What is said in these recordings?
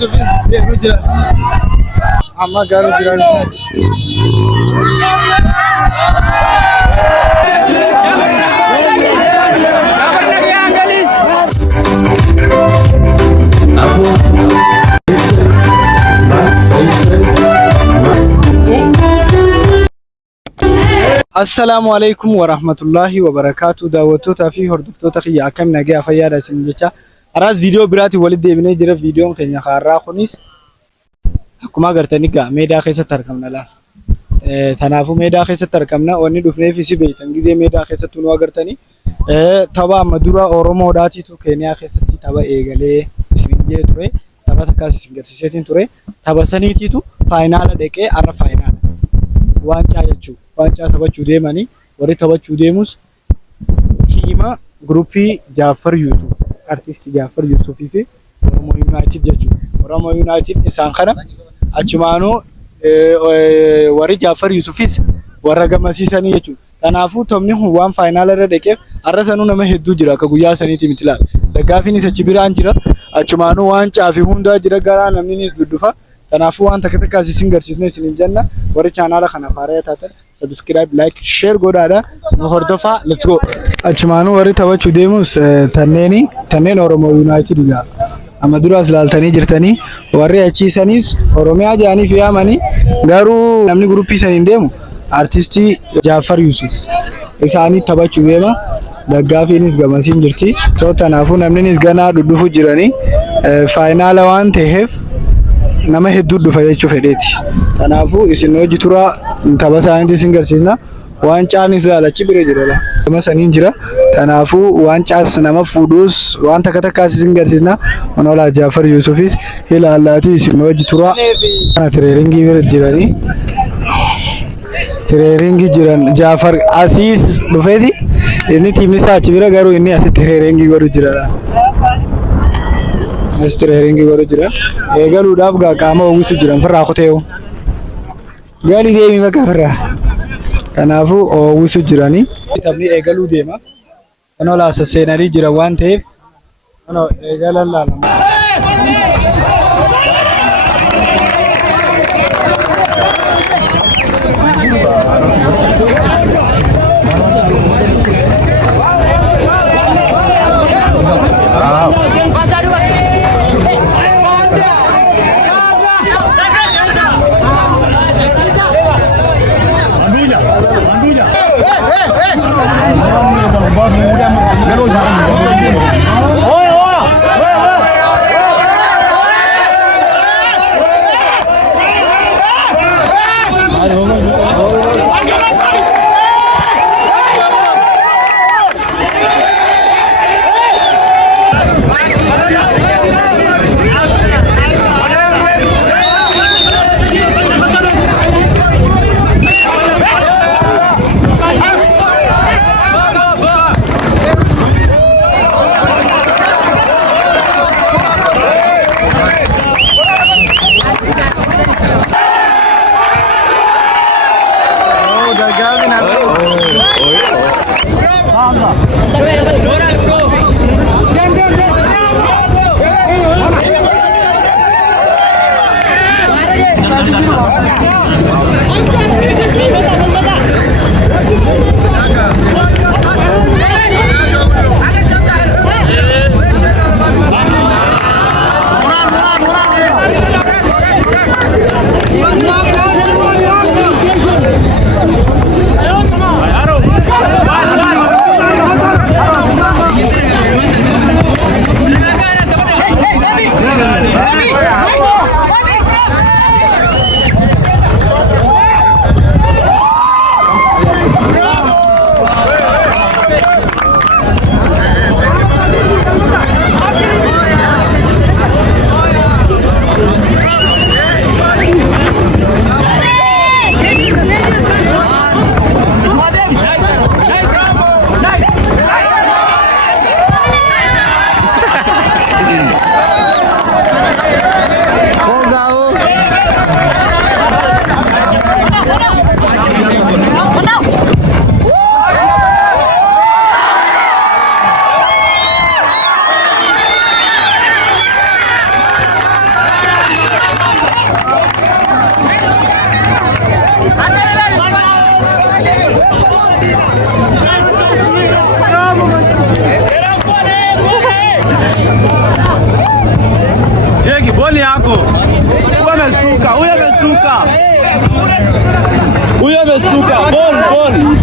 Yusufis beeku jira. Amma gaarii jiran. Assalamu alaikum wa rahmatullahi wa barakatuh. Daawwattoota fi hordoftoota kiyya akkam nagaa fayyaadha isin jecha. Aras viidiyoo biraati walitti deebinee jira. Viidiyoon keenya har'aa kunis akkuma agartanii gaa meedaa keessatti argamna laal. Tanaafuu meedaa keessatti argamna. Wanni dhufneef isi beektan gizee meedaa keessatti nu agartanii tapha amma dura Oromoodhaatitu Keeniyaa keessatti tapha eegalee isin jee ture. Tapha takkaas isin garsiiseetiin ture. Tapha saniitiitu faayinaala dhaqee har'a faayinaala. Waancaa jechuudha. Waancaa taphachuu deemanii warri taphachuu deemus tiima gruppii Jaaffar Yuusuf artisti Jaaffar Yuusufii fi Oromoo Yuunaayitid jechuudha. Oromoo Yuunaayitid isaan kana achumaanuu warri Jaaffar Yuusufis warra gamasiisanii jechuudha. Kanaafuu taphni kun waan faayinaala irra dhaqeef har'a sanuu nama hedduu jira akka guyyaa saniitii miti laala. Daggaafiinis achi biraan jira. Achumaanuu waancaa fi hundaa jira garaa namninis duddufa. Kanaafuu waan takka takka isin garsiisne isin jenna. Warri chaanaala kana faaraa taatan subscribe, like, share godhaadha. Nu hordofaa. Let's go. Achumaanuu warri taphachuu deemus tanneen Oromoo Yuunaayitid gaa. Amma duraas laaltanii jirtanii warri achiisanis Oromiyaa jedhanii fi yaamanii garuu namni gruppii saniin deemu artistii Jaaffar Yuusuf isaanii taphachuu deema. Daggaafiinis gamasiin jirti. Kanaafuu namninis ganaa dhudhufu jiranii faayinaala waan ta'eef nama hedduu dhufa jechuu fedheeti. Kanaafuu isin hojii turaa tapha isaaniitti isin garsiisna. Waancaanis achi bira jira la. Nama saniin jira. Kanaafuu waancaas nama fuudhuus waan takka takkaas isin garsiisna. Onoolaa Jaaffar Yuusufis ilaalaatii isin hojii turaa. Kana tireeringii bira jiranii. Tireeringii jiran Jaaffar asiis dhufeeti. Inni tiimni isaa achi bira garuu inni asi tireeringii godhu jira la. Tireeringii godhu jira. Eegaluudhaaf qaama uwwisu jiran firraa kuteewu. Galii deemii bakka firraa. Kanaafuu uwwisu jiranii. Taphni eegaluu deema. Onoolaa sasseenanii jiran waan ta'eef eegalan laalama. Huyo amestuka. Gol.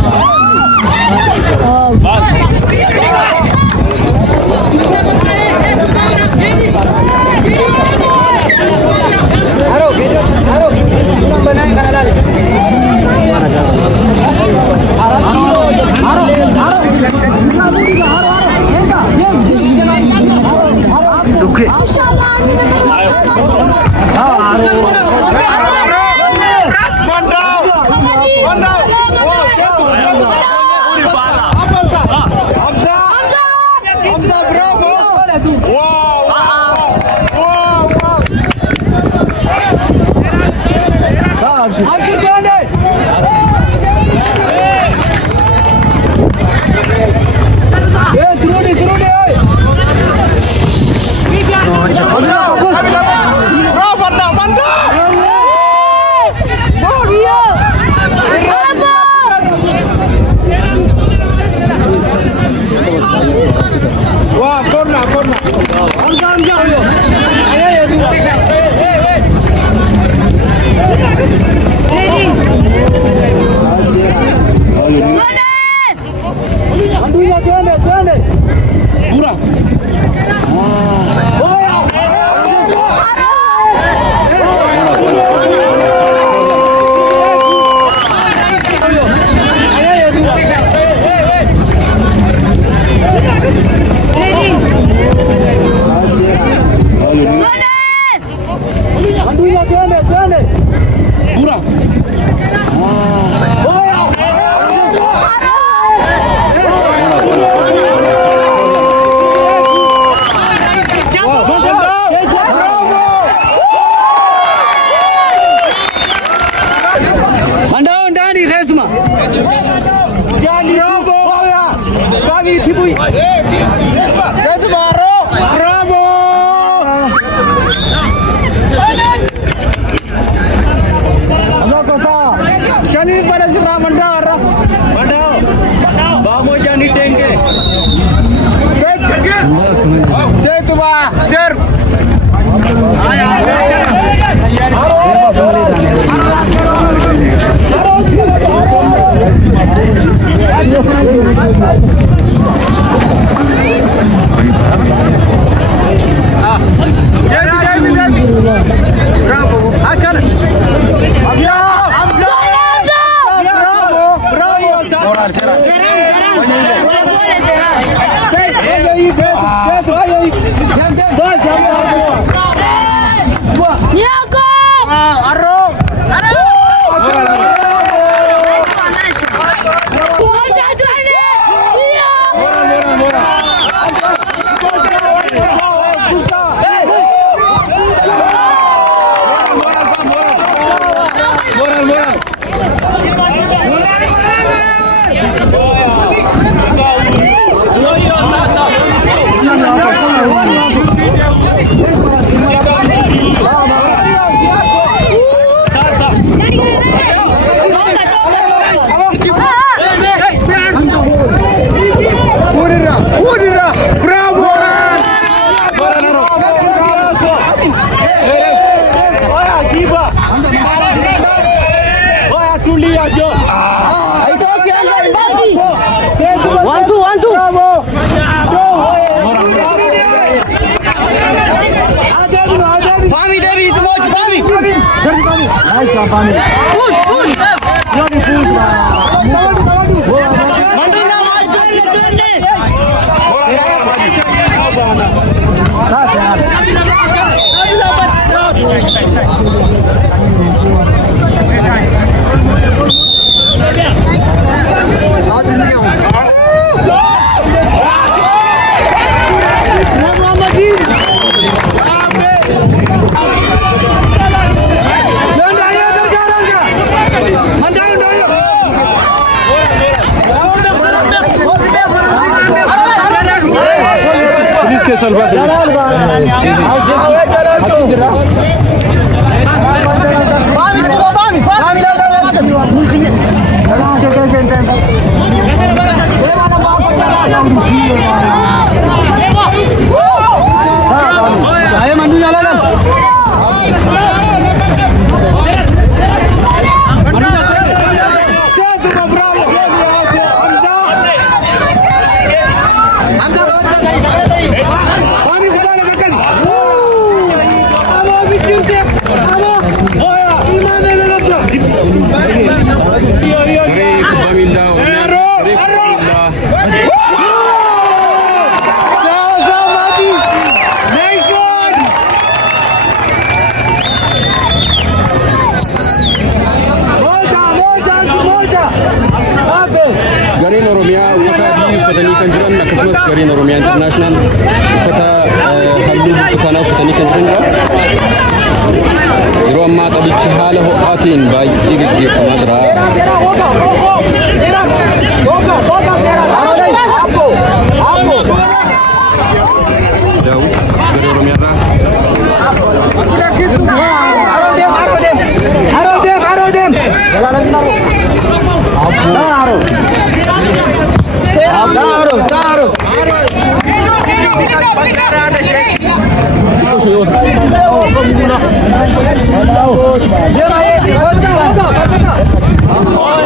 ammaa qabichi haala ho'aatiin baay'ee gaggeeffamaa jira.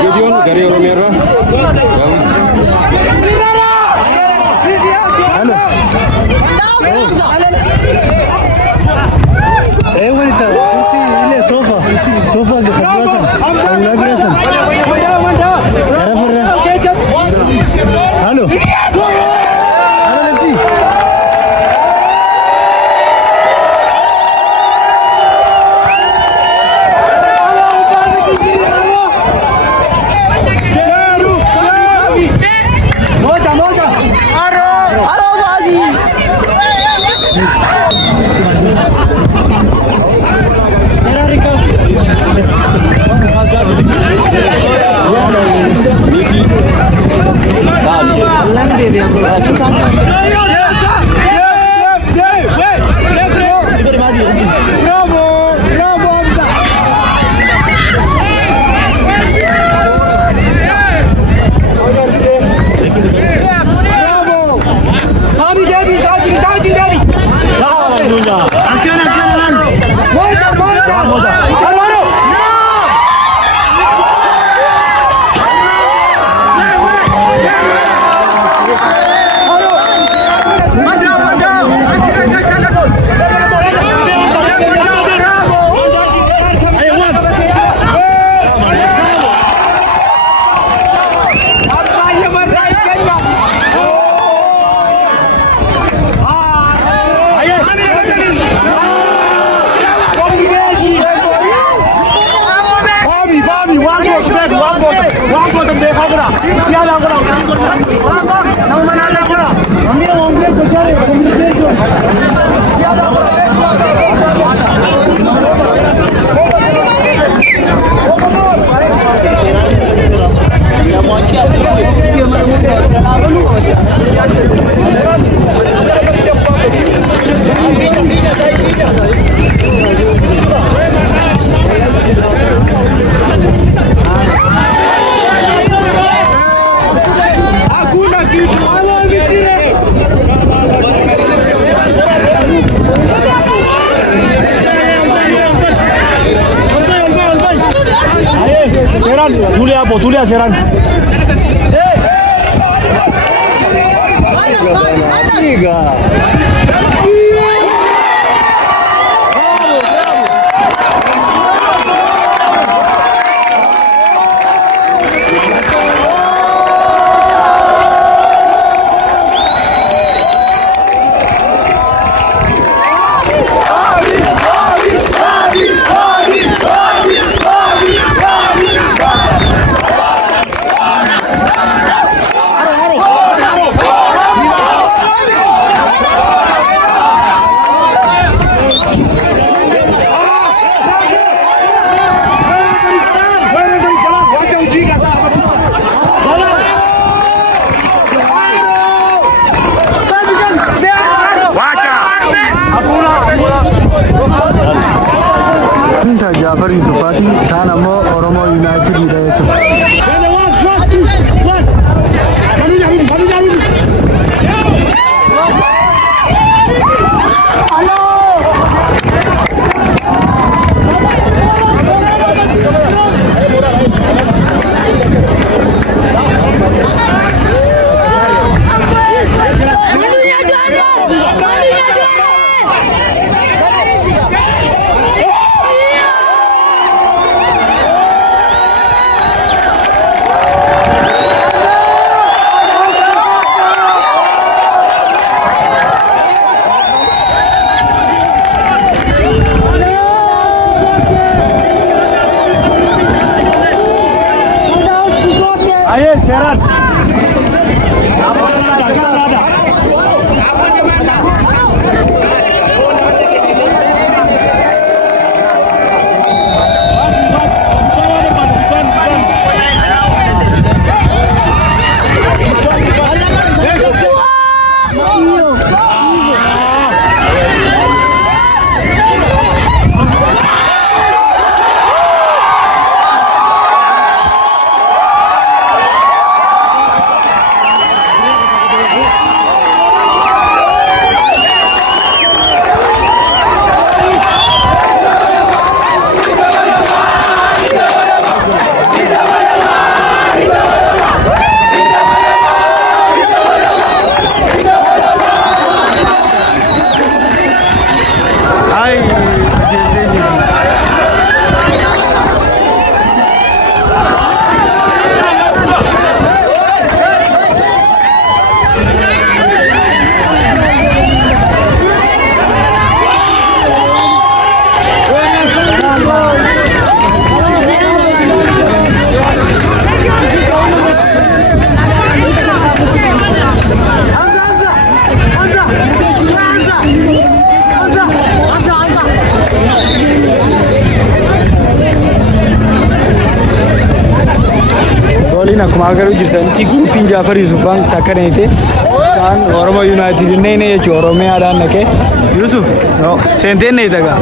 Gideon dari Romero. sofa اللي خلصها او نجرسها الو انا نفسي Tulia Seran. Tiga. Jafar Yusufati kana mo Oromo United hidayatu Seran. akkuma agaruu jirtanitti guruppiin Jaafar Yusufaan takka neete kan Oromoo United nee jechuudha Oromiyaadhaan naqee Yusuf seenteen neeta gaa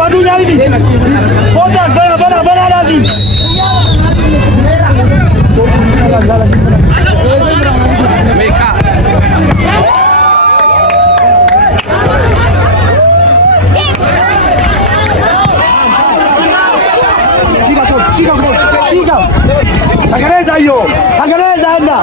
Madunya ini. Potas bana lazim. Siga. Tanganeza hiyo. Tanganeza anda.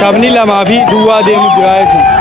Taphni lamaa fi duwwaa deemu jira jechuudha.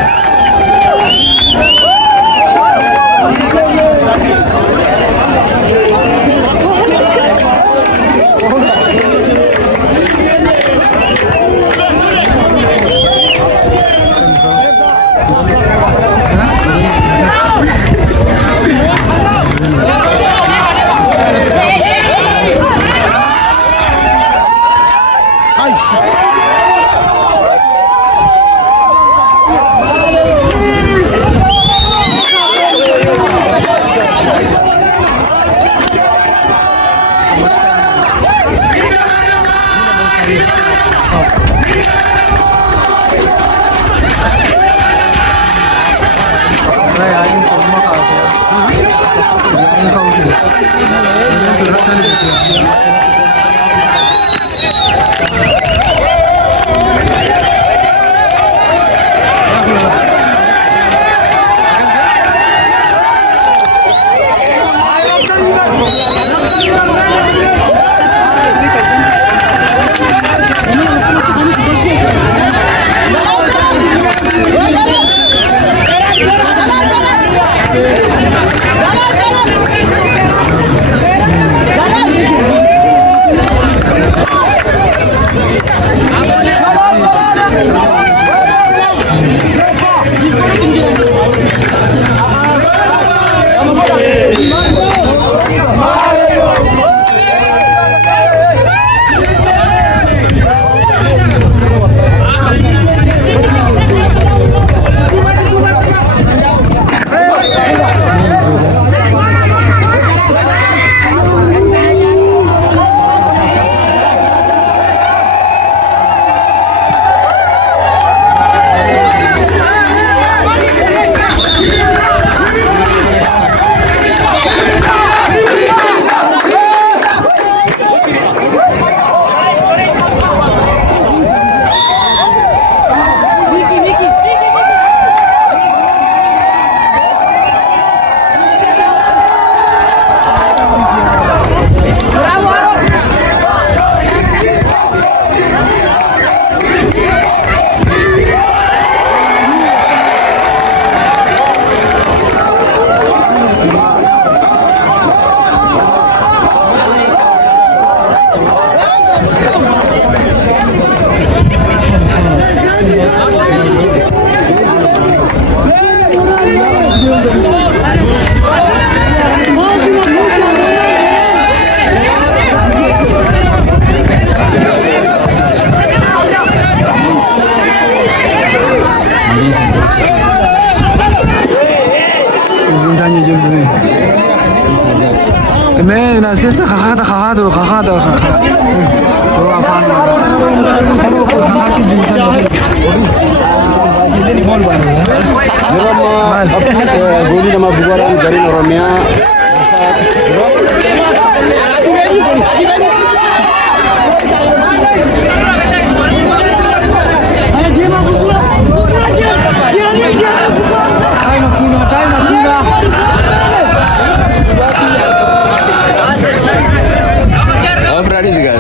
سيلتا خخاتو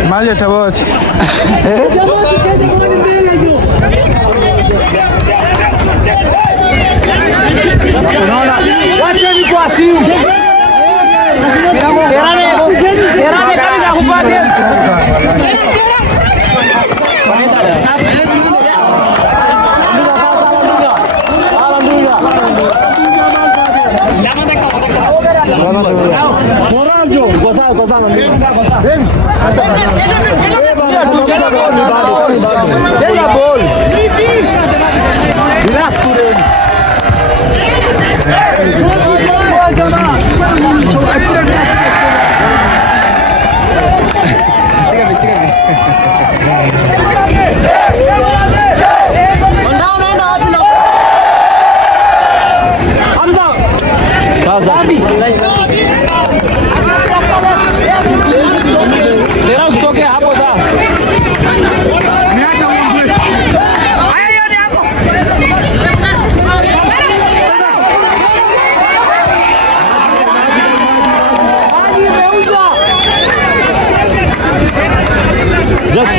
Malia tabot. Wacheni kwa simu. Serane kali za kupata. Morajo, goza.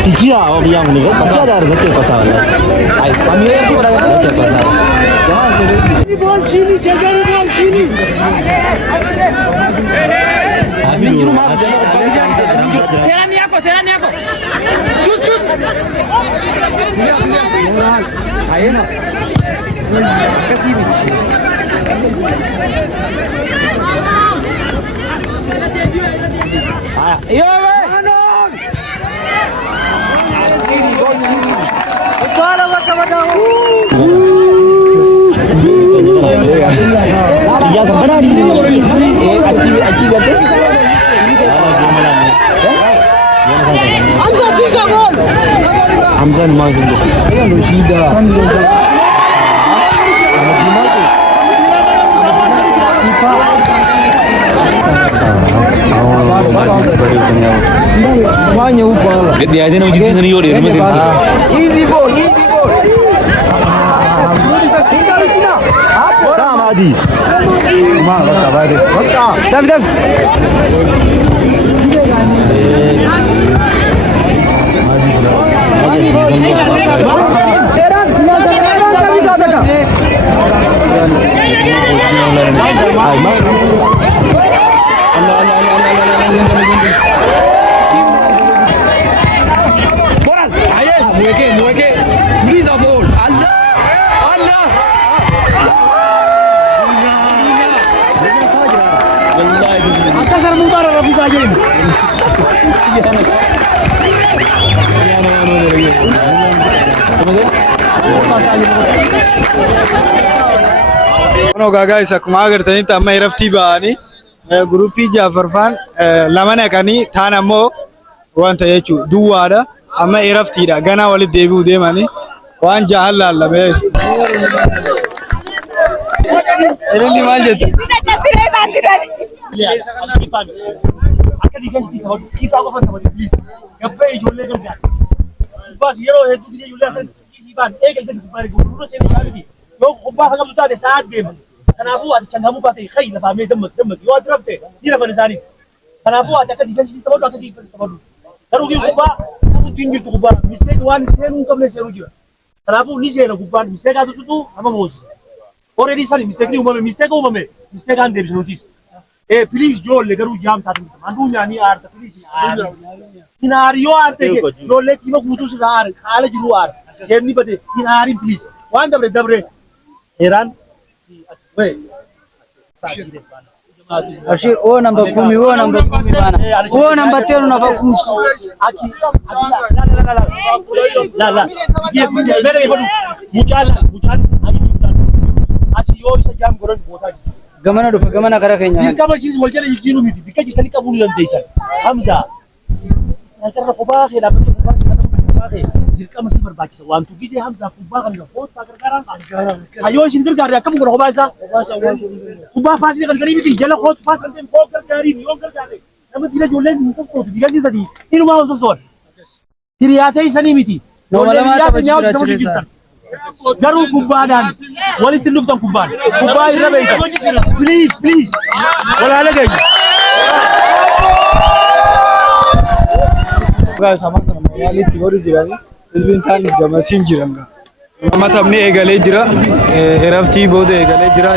Tikia orang yang ni, tikia ada rezeki pasal. Ay, kami yang pun ada rezeki pasal. Ini bol Chini, jaga bol Chini. Amin rumah. Serani aku. Shoot. Ayo nak. Kasih ni. Ayo. Ya sebenarnya अच्छी करते हमजा फिका बोल हमजा नमाज Dia aja nama jitu senior dia nama senior. Easy ball. Sama Adi. Dah. guys, akkuma agartanitti amma iraftii ba'anii guruupii Jaafarfaan lama naqanii taan ammoo wanta jechuudha duwwaadha. Amma iraftiidha ganaa walitti deebi'uu deemanii waan jahan laallamee. Inni maal jette? Akka difeensitti sababa kiitaa qofa sababa please gabbee ijoollee gargaara. Baas yeroo hedduu gisee ijoollee akka kiisii baan eegaltee dubbaa gurguruu seenaa yaadati yoo kubbaa kan qabdu taate sa'aat deema. Kanaafuu ati changamuu baate khayyi lafaa mee dammaqi yoo ati rafte ni rafan isaanis. Kanaafuu ati akka difeensitti sababa akka difeensitti sababa. Garuu kubbaa qabutti hin jirtu kubbaa misteek waan seenuu hin qabne seenuu jira. Kanaafuu ni seena kubbaan misteekaa tututu nama moosisa. Already sani misteekni uumame misteekaan deebisnuutis. Please jolle garuu jaam taatu mandunya ni aarta please Hinaariyo aarte jolle kima guutuu sirraa aare haala jiru aare jenni bade hinaarin please waan dabre seeraan Ashir o namba 10 bana o namba 10 namba 10 aki la yes bere hodu mujal aki asiyo isa jam goron bota gamana dhufa gamana kara keenya dirqama siis wal jala jijjiiruu miti bikka jirtanii qabuu ni dandeessan Hamza Nakarra kophaa kee dhaabbachuu kophaa kee dirqama si barbaachisa wantu gisee Hamza kubbaa kan foota gargaaraan hayyoo isin gargaarre akkam godha kophaa isaa kubbaa faasii gargaarii miti jala koot faasii kan foot gargaarii yoo gargaarre nama dira ijoolleen hin tokkootu digatii sadii inumaa osoo soon hiriyaatee isanii miti garuu kubbaadhaan walitti dhuftan kubbaan kubbaa irra beeytan please walaala keenya guys amma kana magaalitti godhu jirani isbiin taanis gamasiin jiranga amma taphni eegalee jira eraftii booda eegalee jira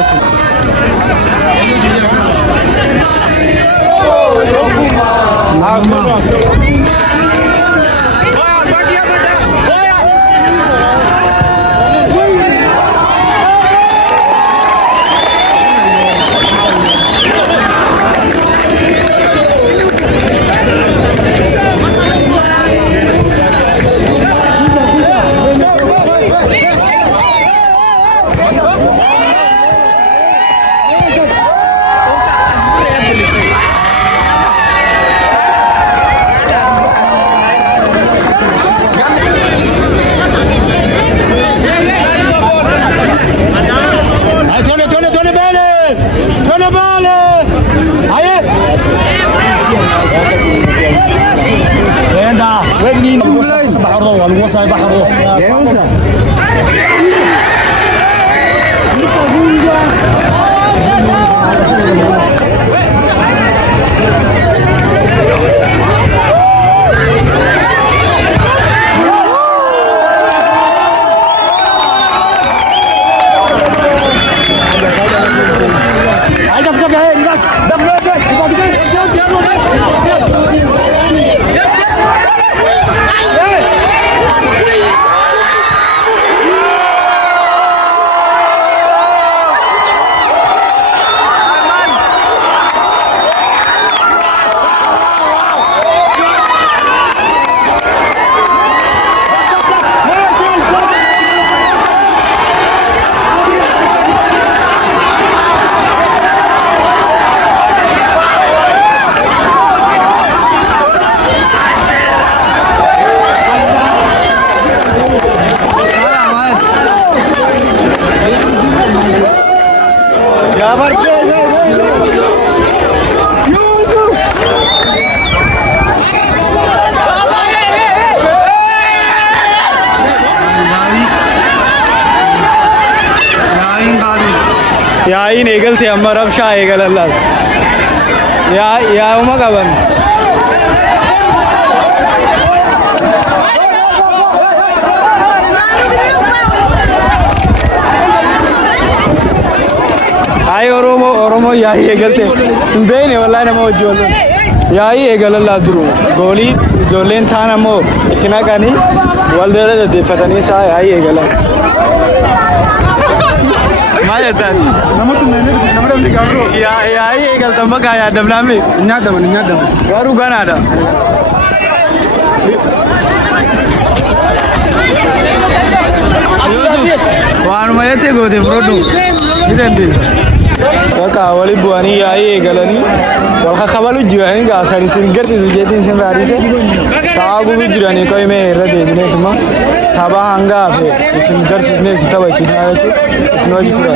الوصل بحره Yaa'in eegalte amma rabshaa eegalan yaa'uma qaban ay oromo yaa'ii eegalte hin beekne wallahi nama wajji walloon yaa'ii eegalan duru goolii ijoolleen taan ammoo itti naqanii waldeela deddeeffatanii isaa yaa'ii eegalan Majetan, nama tu nama ni gamro. Ya ini kalau tambah kaya ada belami. Nyata. Baru kan ada. Yusuf, wan maya te go de produk. Ini nanti. Kakak awali buani ya ini kalau ni. Kalau kabalu juga ni gak asal tinggal di sini sendiri se. Sagu भी जुरानी कोई में era they दिने तुम थाबा हंगा आफे इसमें घर सीखने सीता बच्ची ना आए थे इसमें वाली पूरा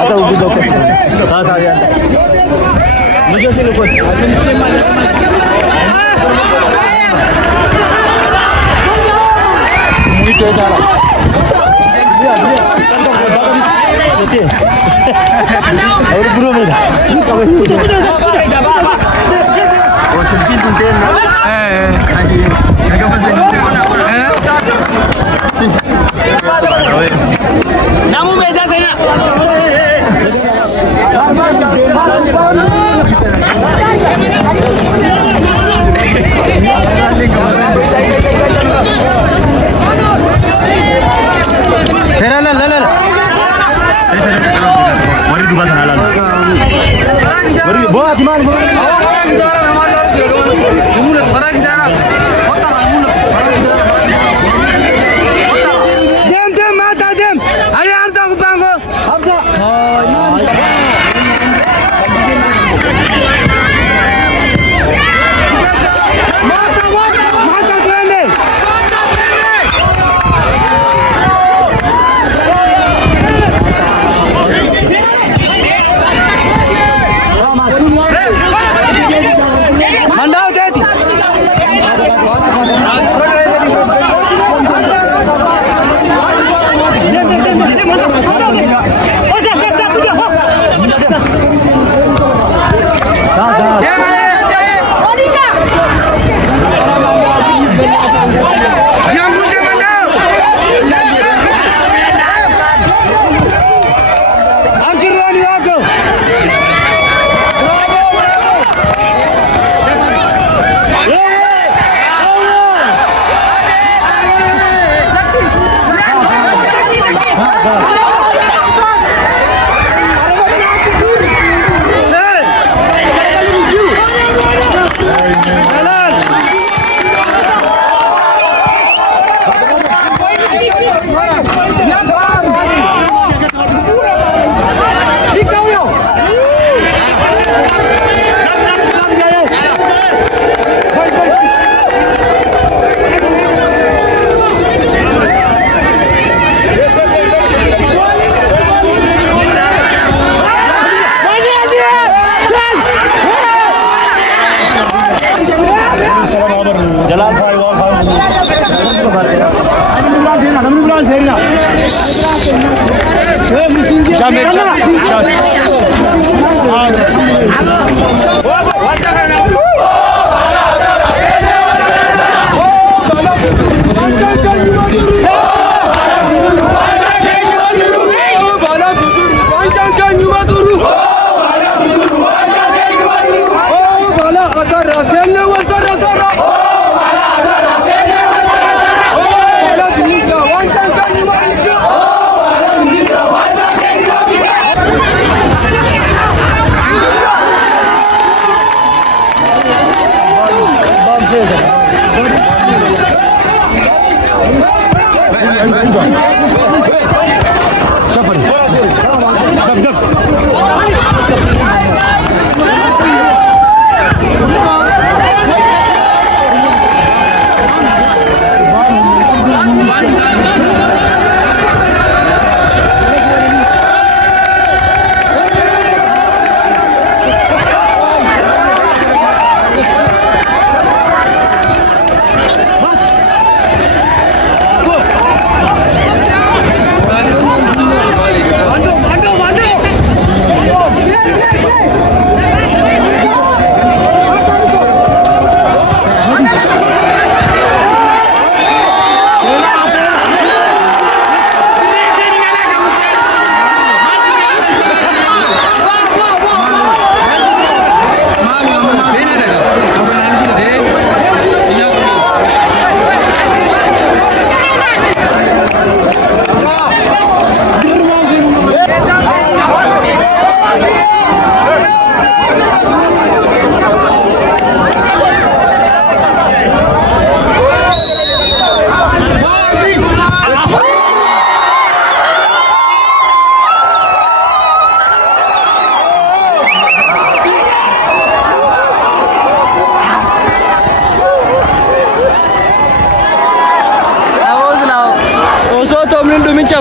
आता उड़ी दो साथ आ गया मुझे से लोग मुझे तो जा रहा और बुरो में था वो सब्जी तुमने ना Namu beda saya. Sera la. Mari dua sana la. Mari bawa di mana? Mulut orang jarak. जलाल भाई और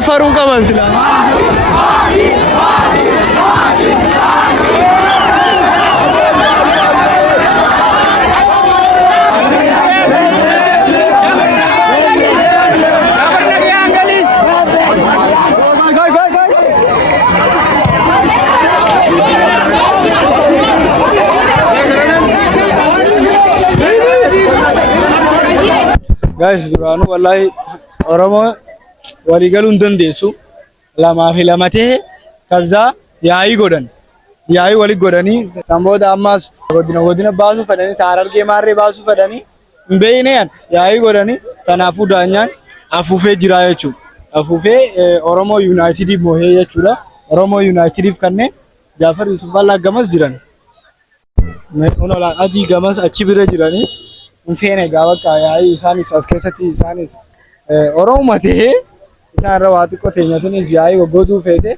Faru kaman sila. Guys, duranu wallahi Oromo waligaluu dandeessu lamaa fi lama ta'e kaza yaa'ii godhan yaa'ii wali godhanii tambooda ammas godina baasuu fedhanii Harargee maarree baasuu fedhanii hin beekneen yaa'ii godhanii kanaafuu daanyaan afuufee jira jechuudha. Afuufee Oromoo United moo'ee jechuudha. Oromoo United kanneen Jaafar Yusuf Allaa gamas jiran onola adii gamas achi bira jiranii hin feene gaabakka yaa'ii isaanis as keessatti isaanis Oromoo ta'ee isaan rawaa xiqqoo teenyatunis yaa'ii waggooduu feete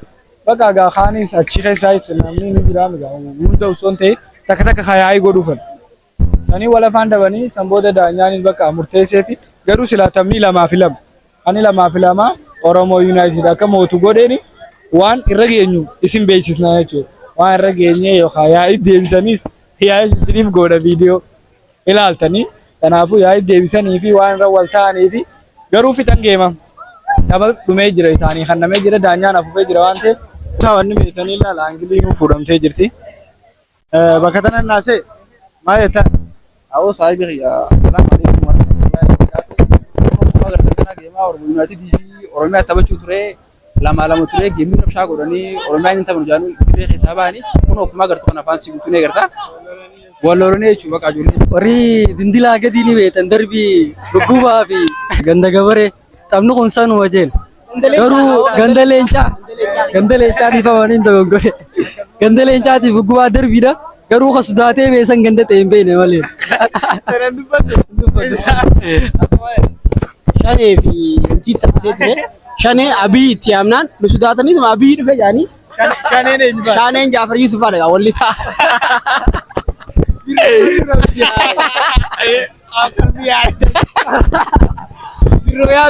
bakka gaa kaanis achi keessaayis namni ni jiraame gaa hunda usoon ta'e takka takka yaa'ii godhuufan sanii wal afaan dabanii san booda daanyaanis bakka murteessee fi garuu silaa taphni 2-2 ani 2-2 Oromoo United akka mootu godheeni waan irra geenyu isin beeksisna jechuudha waan irra geenye yookaan yaa'ii deebisanis yaa'ii isiniif godha viidiyoo ilaaltanii kanaafuu yaa'ii deebisanii fi waan irra wal ta'anii fi garuu fixan geema Dabal dhumee jira isaanii kan namee jira daanyaan afuufee jira waan ta'eef saawwanni beekanii ilaala Ingiliinuu fuudhamtee jirti. Bakka tanaan naasee maal jettan? Awoo saayibii assalaamu alaikum warahmatullahi wabarakatuh. Kuma agartan kana geemaa United Oromiyaa taphachuu ture 2-2 ture geemii rabshaa godhanii Oromiyaan hin taphanu jaanu dirree keessaa bahanii kun akkuma agartu kana afaan si guutuu ni agarta. Walloolanii jechuudha bakka ijoollee. Warri dindilaa gadii ni beektan darbii dhugubaa fi ganda gabaree taphni kun sanuma jeen garuu ganda leencaatiif amaniin dogoggore. Ganda leencaatiif gubbaa darbiidha. Garuu kan sodaatee beesan ganda ta'e hin beekne malee. Shanee fi hojii taasisee ture. Shanee Abii itti yaamnaan nu sodaatanii Abii dhufe jaanii. Shaneen eenyu? Shaneen Jaafar Yuusufaadha walli ta'a.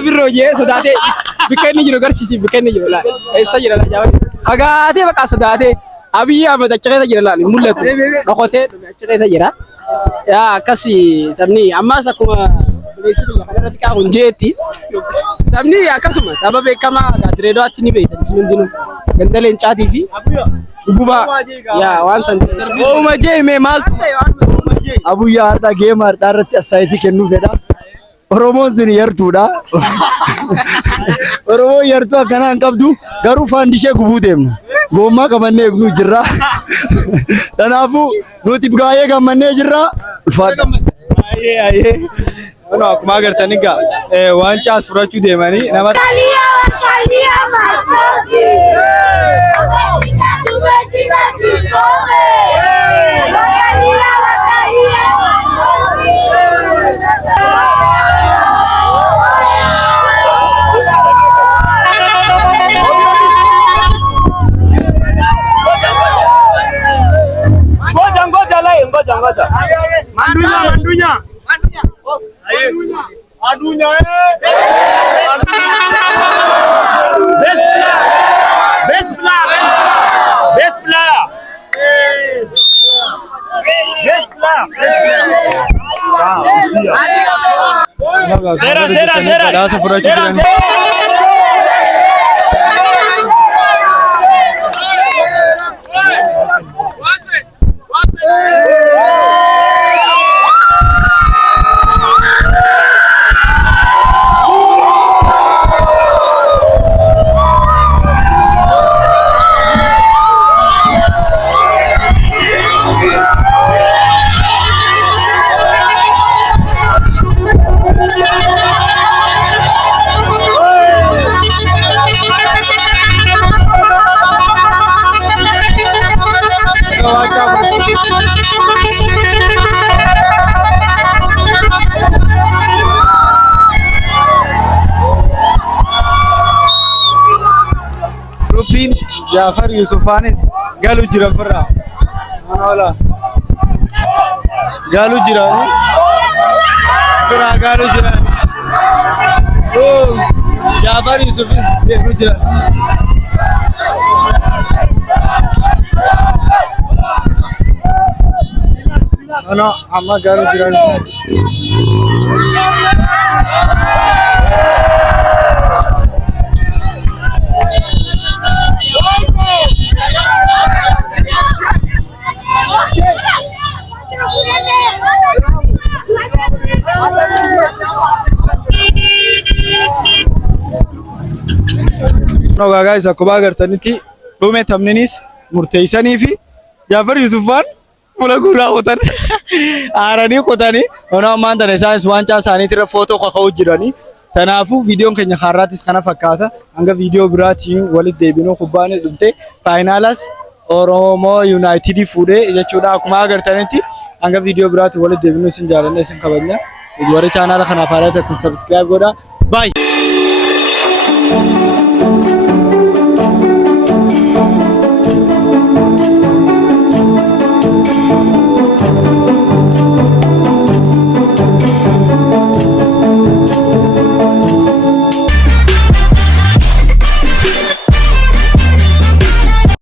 Birroo jee sodaatee bikka inni jiru garsiisi bikka inni jiru laal. Eessa jira laal Jaafar? Fagaatee bakka sodaatee Abiy Ahmed achi keessa jira laal mul'atu. Dhokotee achi keessa jira. Yaa akkasii taphni ammas akkuma beeksisa kanarratti kaa'uun jeetti. Taphni akkasuma tapha beekamaa Direedawaatti ni beektan isin hundinuu. Ganda leencaatii fi gubaa yaa waan san Ooma jeemee maaltu? Abuyyaa har'a geema har'aa irratti astaayitii kennuu fedha. Oromoon sun yartuudha. Oromoon yartuu akkanaa hin qabdu garuu faandishee gubuu deemna. Goommaa qabannee eegnuu jirra. Kanaafuu nuti baay'ee gammannee jirra. Ayee. Akkuma agartanii egaa waancaas fudhachuu deemanii nama. Ngoja. Mandunya. Adunya. Best player. Badhaasa fudhachuu jiran. Grupiin Jaafar Yuusufaanis galu jira firraa. Mana galu jira. Firraa galu jira. Jaafar Yuusufis galu jira. Ano amma galu jira. No guys, akkuma agartanitti dhume taphninis murteessanii fi Jaafar Yuusufaan mula guuraa qotan aaranii qotanii ono ammaan tana isaanis waancaa isaaniitirra footoo kaka'uu jiranii. Kanaafuu viidiyoon keenya har'aatis kana fakkaata. Hanga viidiyoo biraatiin walitti deebinuu kubbaan dhumte faayinaalas Oromoo United fuudhee jechuudha. Akkuma agartanitti hanga viidiyoo biraatiin walitti deebinuu isin jaalannee isin kabajna. Warri chaanaala kanaaf haala ta'e subscribe godhaa. Bye.